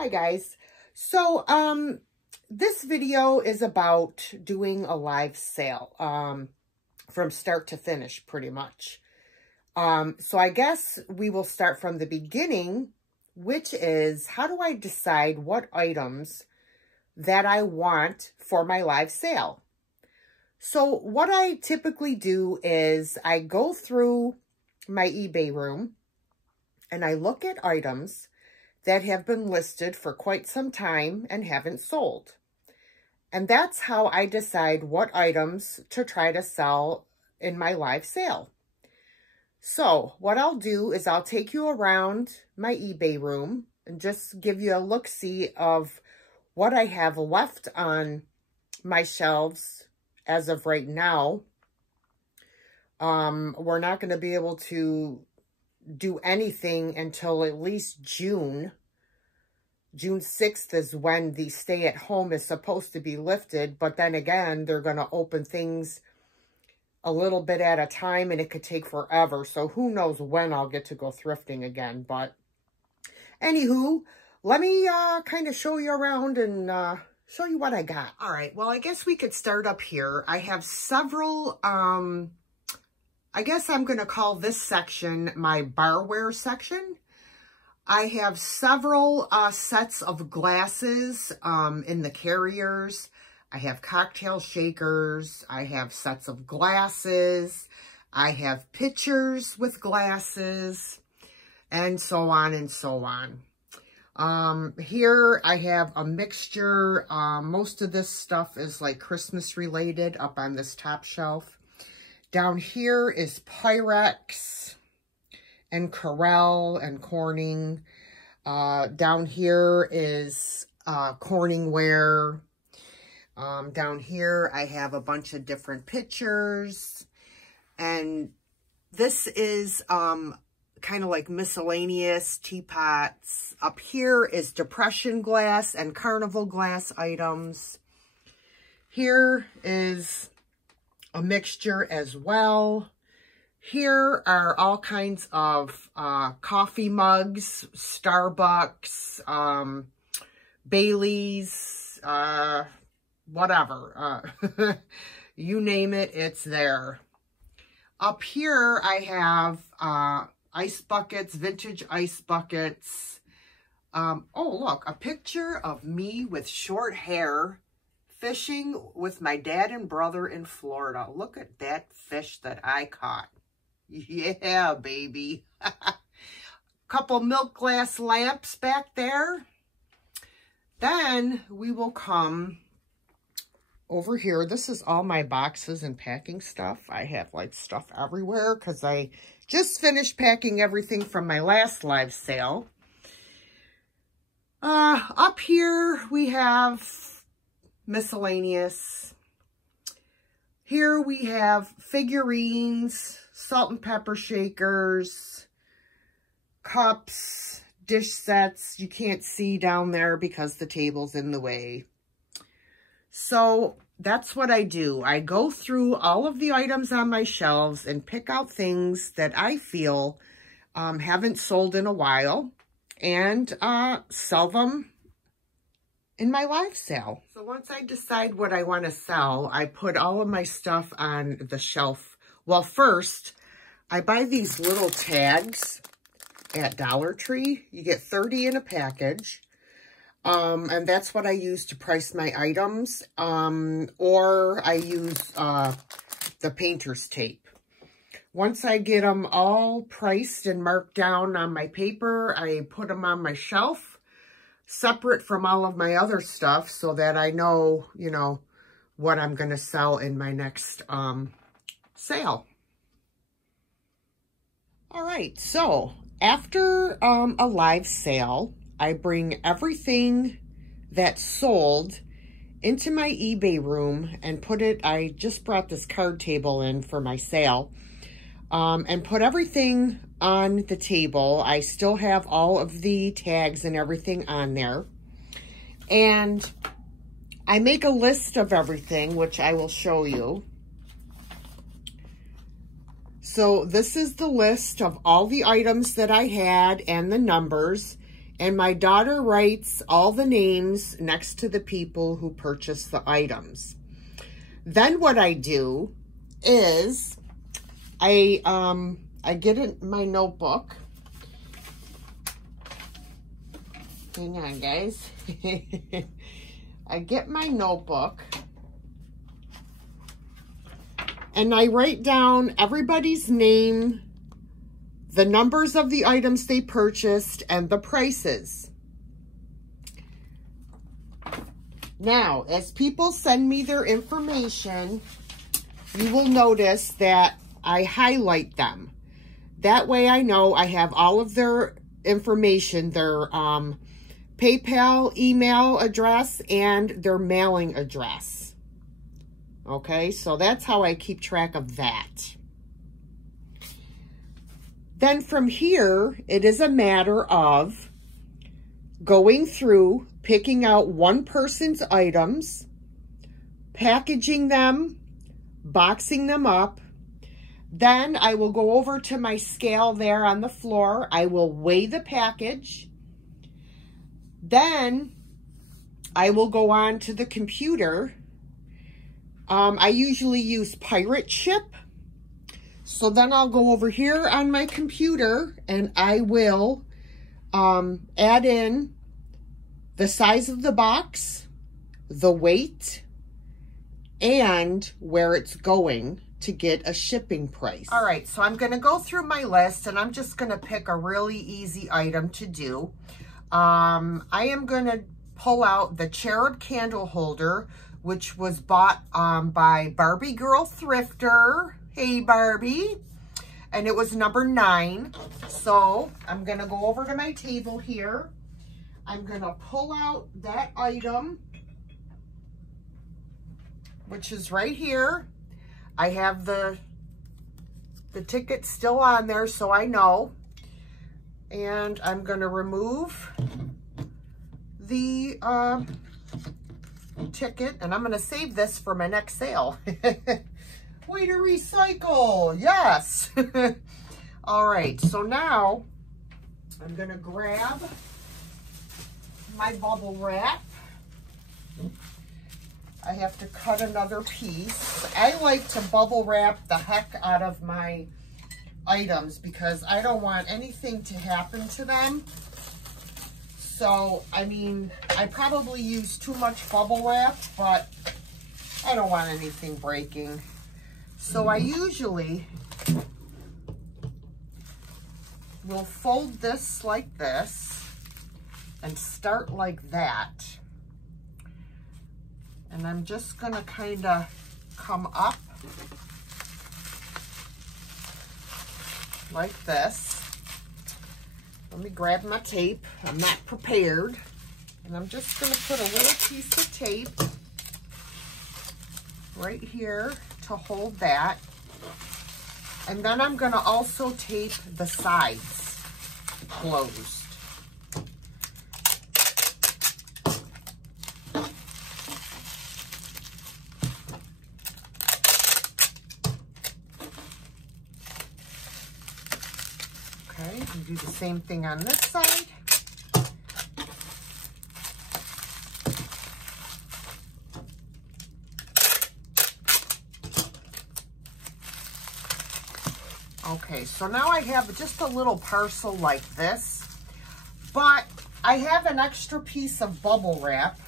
Hi guys. So this video is about doing a live sale from start to finish pretty much. So I guess we will start from the beginning, which is how do I decide what items that I want for my live sale? So what I typically do is I go through my eBay room and I look at items that have been listed for quite some time and haven't sold. And that's how I decide what items to try to sell in my live sale. So what I'll do is I'll take you around my eBay room and just give you a look-see of what I have left on my shelves as of right now. We're not going to be able to do anything until at least June. June 6th is when the stay-at-home is supposed to be lifted, but then again, they're going to open things a little bit at a time, and it could take forever, so who knows when I'll get to go thrifting again. But anywho, let me kind of show you around and show you what I got. All right, well, I guess we could start up here. I have several, I guess I'm going to call this section my barware section. I have several sets of glasses in the carriers. I have cocktail shakers. I have sets of glasses. I have pitchers with glasses, and so on and so on. Here I have a mixture. Most of this stuff is like Christmas related up on this top shelf. Down here is Pyrex and Corel and Corning. Down here is Corningware. Down here I have a bunch of different pictures. And this is kind of like miscellaneous teapots. Up here is Depression glass and Carnival glass items. Here is a mixture as well. Here are all kinds of coffee mugs, Starbucks, Bailey's, whatever. You name it, it's there. Up here I have ice buckets, vintage ice buckets. Oh, look, a picture of me with short hair fishing with my dad and brother in Florida. Look at that fish that I caught. Yeah, baby. Couple milk glass lamps back there. Then we will come over here. This is all my boxes and packing stuff. I have like stuff everywhere because I just finished packing everything from my last live sale. Up here we have miscellaneous. Here we have figurines, salt and pepper shakers, cups, dish sets. You can't see down there because the table's in the way. So that's what I do. I go through all of the items on my shelves and pick out things that I feel haven't sold in a while and sell them in my live sale. So once I decide what I want to sell, I put all of my stuff on the shelf. Well, first, I buy these little tags at Dollar Tree. You get 30 in a package. And that's what I use to price my items. Or I use the painter's tape. Once I get them all priced and marked down on my paper, I put them on my shelf, separate from all of my other stuff, so that I know, you know, what I'm going to sell in my next sale. All right, so after a live sale, I bring everything that's sold into my eBay room and put it, I just brought this card table in for my sale, and put everything on the table. I still have all of the tags and everything on there. And I make a list of everything, which I will show you. So this is the list of all the items that I had and the numbers. And my daughter writes all the names next to the people who purchase the items. Then what I do is I get in my notebook. Hang on, guys. I get my notebook and I write down everybody's name, the numbers of the items they purchased, and the prices. Now, as people send me their information, you will notice that I highlight them. That way I know I have all of their information, their PayPal email address and their mailing address. Okay, so that's how I keep track of that. Then from here, it is a matter of going through, picking out one person's items, packaging them, boxing them up. Then I will go over to my scale there on the floor. I will weigh the package. Then I will go on to the computer. I usually use Pirate Ship. So then I'll go over here on my computer and I will add in the size of the box, the weight, and where it's going to get a shipping price. All right, so I'm going to go through my list and I'm just going to pick a really easy item to do. I am going to pull out the cherub candle holder, which was bought by Barbie Girl Thrifter. Hey, Barbie. And it was number 9. So I'm going to go over to my table here. I'm going to pull out that item, which is right here. I have the ticket still on there, so I know. And I'm going to remove the ticket, and I'm going to save this for my next sale. Way to recycle. Yes. All right. So now I'm going to grab my bubble wrap. I have to cut another piece. I like to bubble wrap the heck out of my items because I don't want anything to happen to them. So, I mean, I probably use too much bubble wrap, but I don't want anything breaking. So I usually will fold this like this and start like that. And I'm just going to kind of come up like this. Let me grab my tape. I'm not prepared. And I'm just going to put a little piece of tape right here to hold that. And then I'm going to also tape the sides closed. Okay, and do the same thing on this side. Okay, so now I have just a little parcel like this, but I have an extra piece of bubble wrap.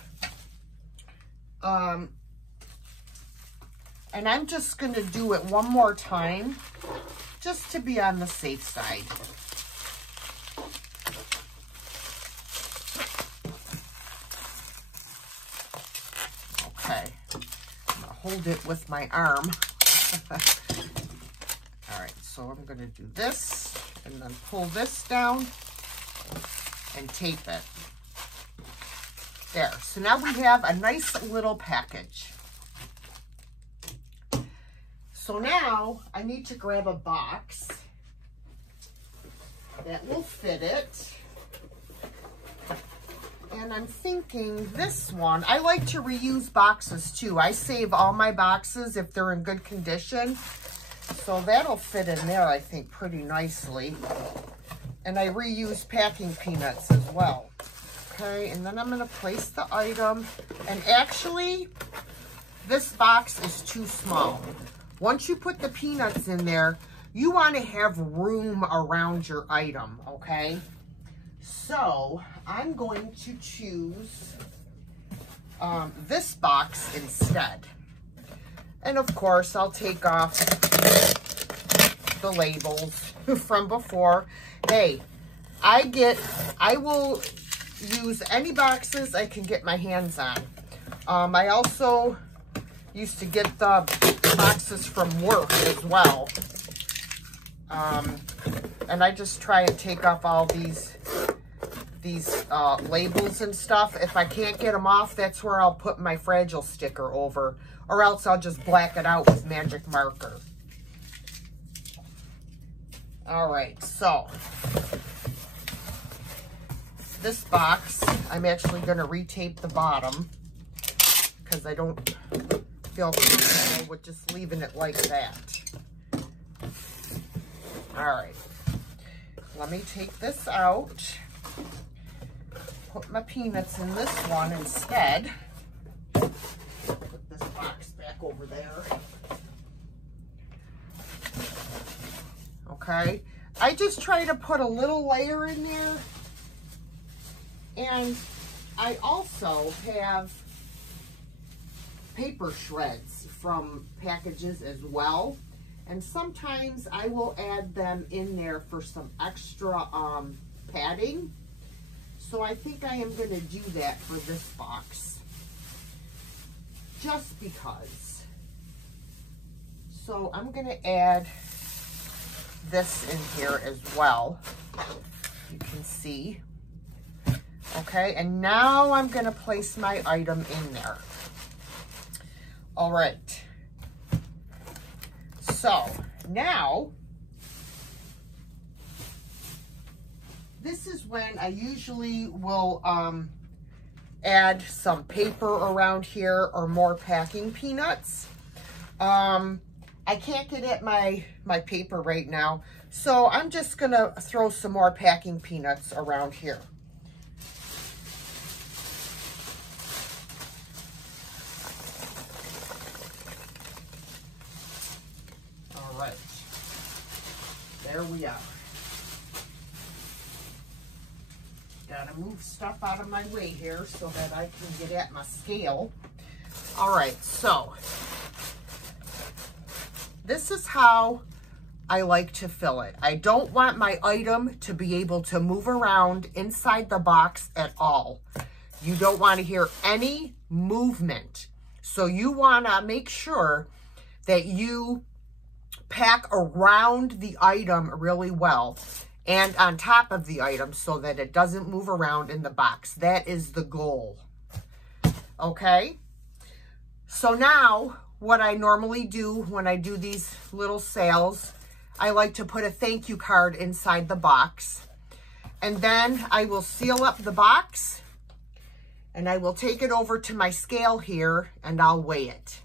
And I'm just going to do it one more time, just to be on the safe side. Okay, I'm going to hold it with my arm. All right, so I'm going to do this and then pull this down and tape it. There, so now we have a nice little package. So now I need to grab a box that will fit it. And I'm thinking this one, I like to reuse boxes too. I save all my boxes if they're in good condition. So that'll fit in there, I think, pretty nicely. And I reuse packing peanuts as well. Okay, and then I'm going to place the item. And actually, this box is too small. Once you put the peanuts in there, you want to have room around your item, okay? So, I'm going to choose this box instead. And of course, I'll take off the labels from before. Hey, I will use any boxes I can get my hands on. I also used to get the boxes from work as well. And I just try and take off all these labels and stuff. If I can't get them off, that's where I'll put my Fragile sticker over, or else I'll just black it out with magic marker. All right, so this box, I'm actually going to retape the bottom because I don't feel comfortable with just leaving it like that. All right, let me take this out. Put my peanuts in this one instead. Put this box back over there. Okay, I just try to put a little layer in there. And I also have paper shreds from packages as well. And sometimes I will add them in there for some extra padding. So I think I am going to do that for this box. Just because. So I'm going to add this in here as well. You can see. Okay, and now I'm going to place my item in there. All right. So now, this is when I usually will add some paper around here or more packing peanuts. I can't get at my paper right now, so I'm just going to throw some more packing peanuts around here. All right, there we are. Gotta move stuff out of my way here so that I can get at my scale. All right, so this is how I like to fill it. I don't want my item to be able to move around inside the box at all. You don't want to hear any movement. So you want to make sure that you pack around the item really well and on top of the item so that it doesn't move around in the box. That is the goal. Okay? So now, what I normally do when I do these little sales, I like to put a thank you card inside the box. And then I will seal up the box and I will take it over to my scale here and I'll weigh it.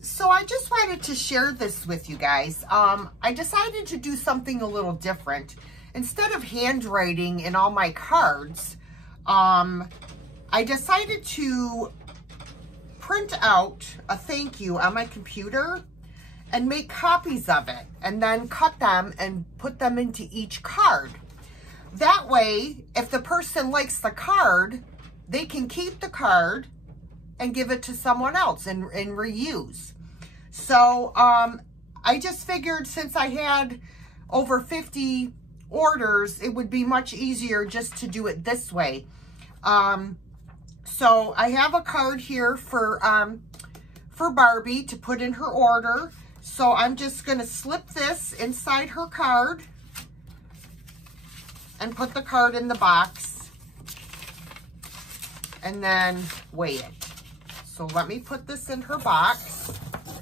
So I just wanted to share this with you guys. I decided to do something a little different. Instead of handwriting in all my cards, I decided to print out a thank you on my computer and make copies of it and then cut them and put them into each card. That way, if the person likes the card, they can keep the card and give it to someone else and reuse. So I just figured since I had over 50 orders, it would be much easier just to do it this way. So I have a card here for Barbie to put in her order. So I'm just going to slip this inside her card and put the card in the box and then weigh it. So let me put this in her box,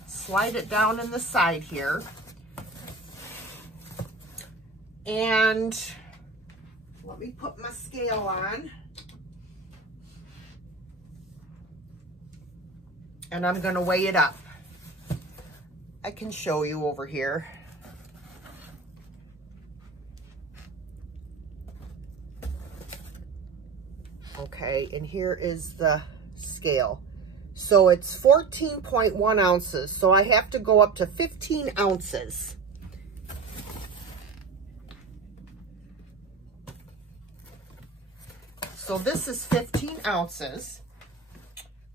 slide it down in the side here, and let me put my scale on. And I'm going to weigh it up. I can show you over here. Okay, and here is the scale. So it's 14.1 ounces. So I have to go up to 15 ounces. So this is 15 ounces.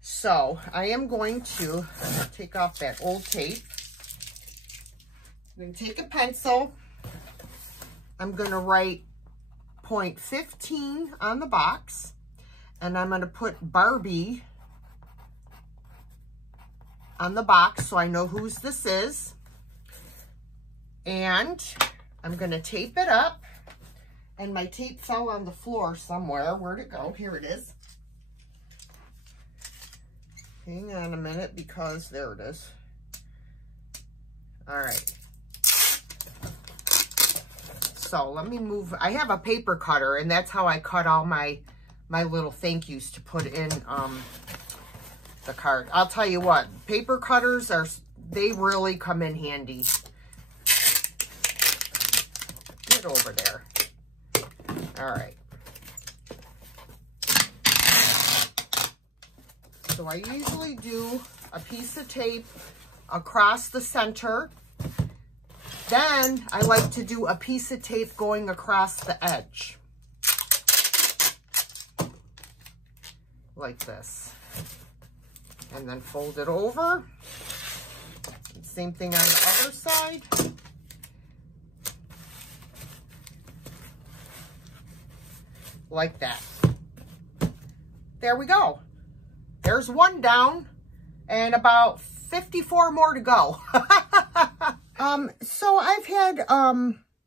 So I am going to take off that old tape. I'm going to take a pencil. I'm going to write 0.15 on the box. And I'm going to put Barbie on the box so I know whose this is. And I'm going to tape it up. And my tape fell on the floor somewhere. Where'd it go? Here it is. Hang on a minute because there it is. All right. So let me move. I have a paper cutter, and that's how I cut all my little thank yous to put in the card. I'll tell you what, paper cutters they really come in handy. Get over there. All right. So I usually do a piece of tape across the center. Then I like to do a piece of tape going across the edge. Like this. And then fold it over. Same thing on the other side. Like that. There we go. There's one down and about 54 more to go. So I've had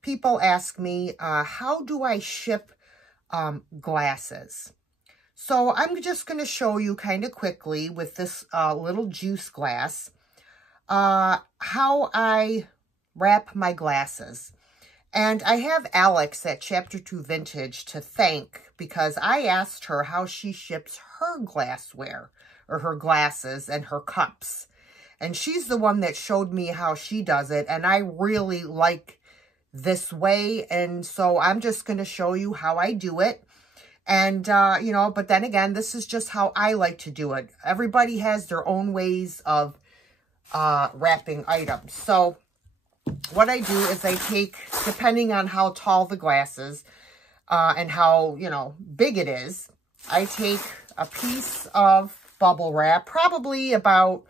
people ask me, how do I ship glasses? So I'm just going to show you kind of quickly with this little juice glass how I wrap my glasses. And I have Alex at Chapter 2 Vintage to thank because I asked her how she ships her glassware or her glasses and her cups. And she's the one that showed me how she does it. And I really like this way. And so I'm just going to show you how I do it. And, you know, but then again, this is just how I like to do it. Everybody has their own ways of wrapping items. So what I do is I take, depending on how tall the glass is and how, you know, big it is, I take a piece of bubble wrap, probably about,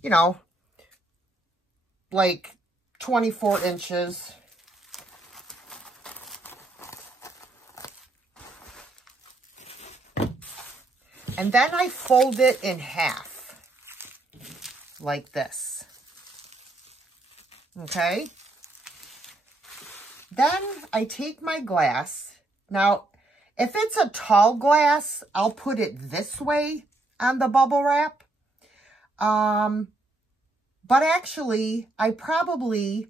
you know, like 24 inches. And then I fold it in half, like this. Okay? Then I take my glass. Now, if it's a tall glass, I'll put it this way on the bubble wrap. But actually, I probably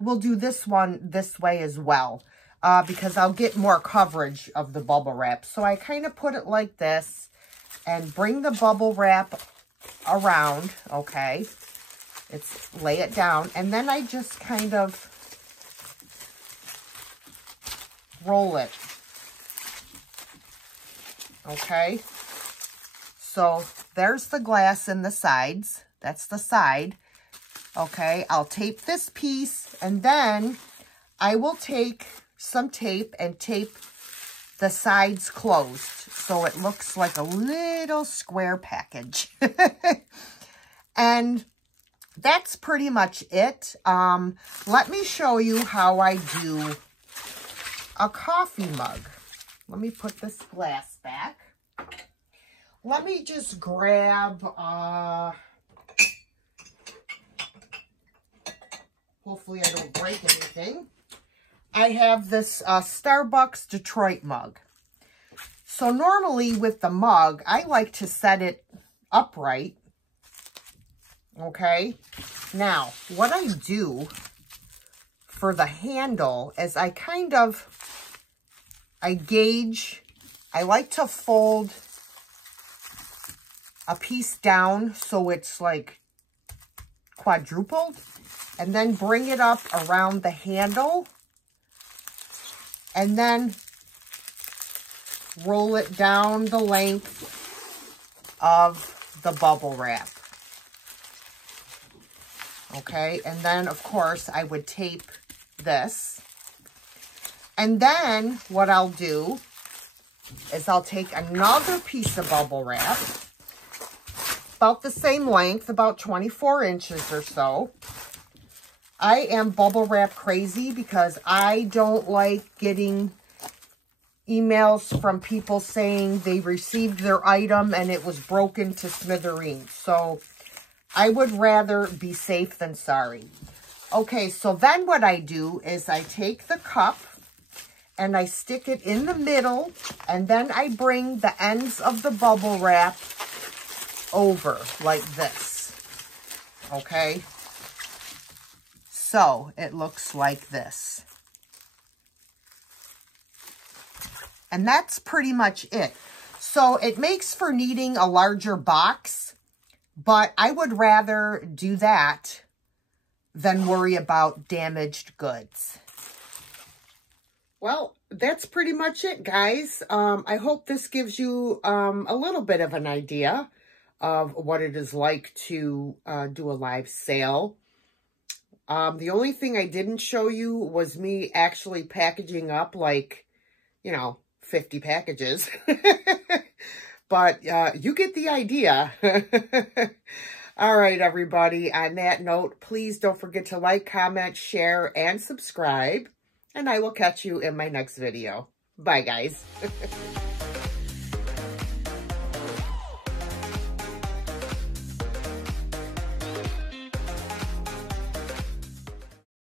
will do this one this way as well, because I'll get more coverage of the bubble wrap. So I kind of put it like this and bring the bubble wrap around, okay? Lay it down, and then I just kind of roll it, okay? So there's the glass in the sides. That's the side. Okay, I'll tape this piece, and then I will take some tape and tape the sides closed so it looks like a little square package. And that's pretty much it. Let me show you how I do a coffee mug. Let me put this glass back. Let me just grab, hopefully I don't break anything. I have this Starbucks Detroit mug. So normally with the mug, I like to set it upright. Okay. Now, what I do for the handle is I gauge, I like to fold a piece down so it's like quadrupled, and then bring it up around the handle, and then roll it down the length of the bubble wrap. Okay, and then of course I would tape this. And then what I'll do is I'll take another piece of bubble wrap, about the same length, about 24 inches or so. I am bubble wrap crazy because I don't like getting emails from people saying they received their item and it was broken to smithereens. So I would rather be safe than sorry. Okay, so then what I do is I take the cup and I stick it in the middle, and then I bring the ends of the bubble wrap over like this. Okay? So it looks like this. And that's pretty much it. So it makes for needing a larger box, but I would rather do that than worry about damaged goods. Well, that's pretty much it, guys. I hope this gives you a little bit of an idea of what it is like to do a live sale. The only thing I didn't show you was me actually packaging up, like, 50 packages. But you get the idea. All right, everybody. On that note, please don't forget to like, comment, share, and subscribe. And I will catch you in my next video. Bye, guys.